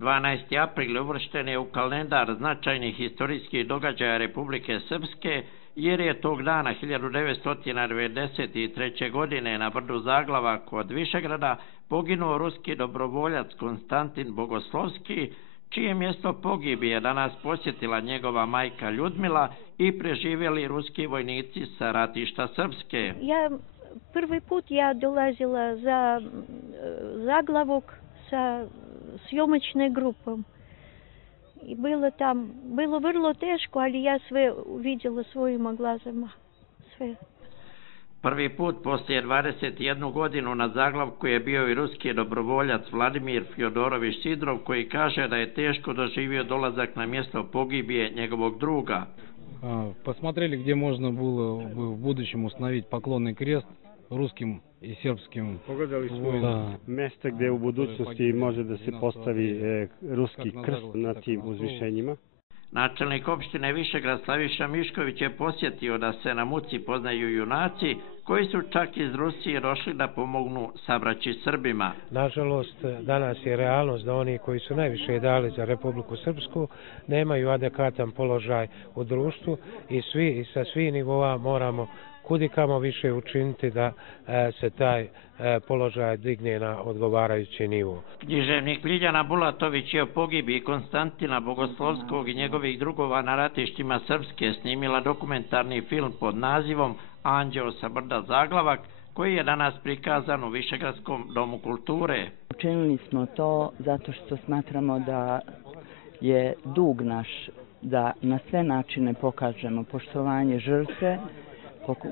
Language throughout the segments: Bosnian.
12. april uvršten je u kalendar značajnih historijskih događaja Republike Srpske, jer je tog dana 1993. godine na brdu Zaglava kod Višegrada poginuo ruski dobrovoljac Konstantin Bogoslovski, čije mjesto pogibije danas posjetila njegova majka Ljudmila i preživjeli ruski vojnici sa ratišta Srpske. Prvi put ja dolazila za Zaglavog sa съемочной grupom. I bilo vrlo teško, ali ja sve vidjela svojima glazama. Sve. Prvi put poslije 21 godinu na Zaglavku je bio i ruski dobrovoljac Vladimir Fjodorović Sidrov, koji kaže da je teško doživio dolazak na mjesto pogibije njegovog druga. Посмотрели, где можно было в будущем установить поклонный крест ruskim i srpskim. Pogledali smo mjesta gdje u budućnosti može da se postavi ruski krst na tim uzvišenjima. Načelnik opštine Višegrad Slaviša Mišković je posjetio da se na muci poznaju junaci koji su čak iz Rusije došli da pomognu sabraći Srbima. Nažalost, danas je realnost da oni koji su najviše dali za Republiku Srpsku nemaju adekvatan položaj u društvu i sa svih nivoa moramo kudikamo više učiniti da se taj položaj digne na odgovarajući nivo. Književnik Ljiljana Bulatović je o pogibiji Konstantina Bogoslovskog i njegovih drugova na ratištima Srpske snimila dokumentarni film pod nazivom Anđeo sa brda Zaglavak, koji je danas prikazan u Višegradskom domu kulture. Učinili smo to zato što smatramo da je dug naš da na sve načine pokažemo poštovanje žrtve,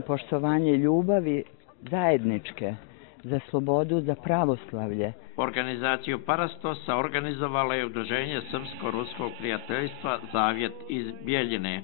poštovanje ljubavi zajedničke, za slobodu, za pravoslavlje. Organizaciju Parastosa organizovala je Udruženje Srpsko-ruskog prijateljstva Zavjet iz Bjeljine.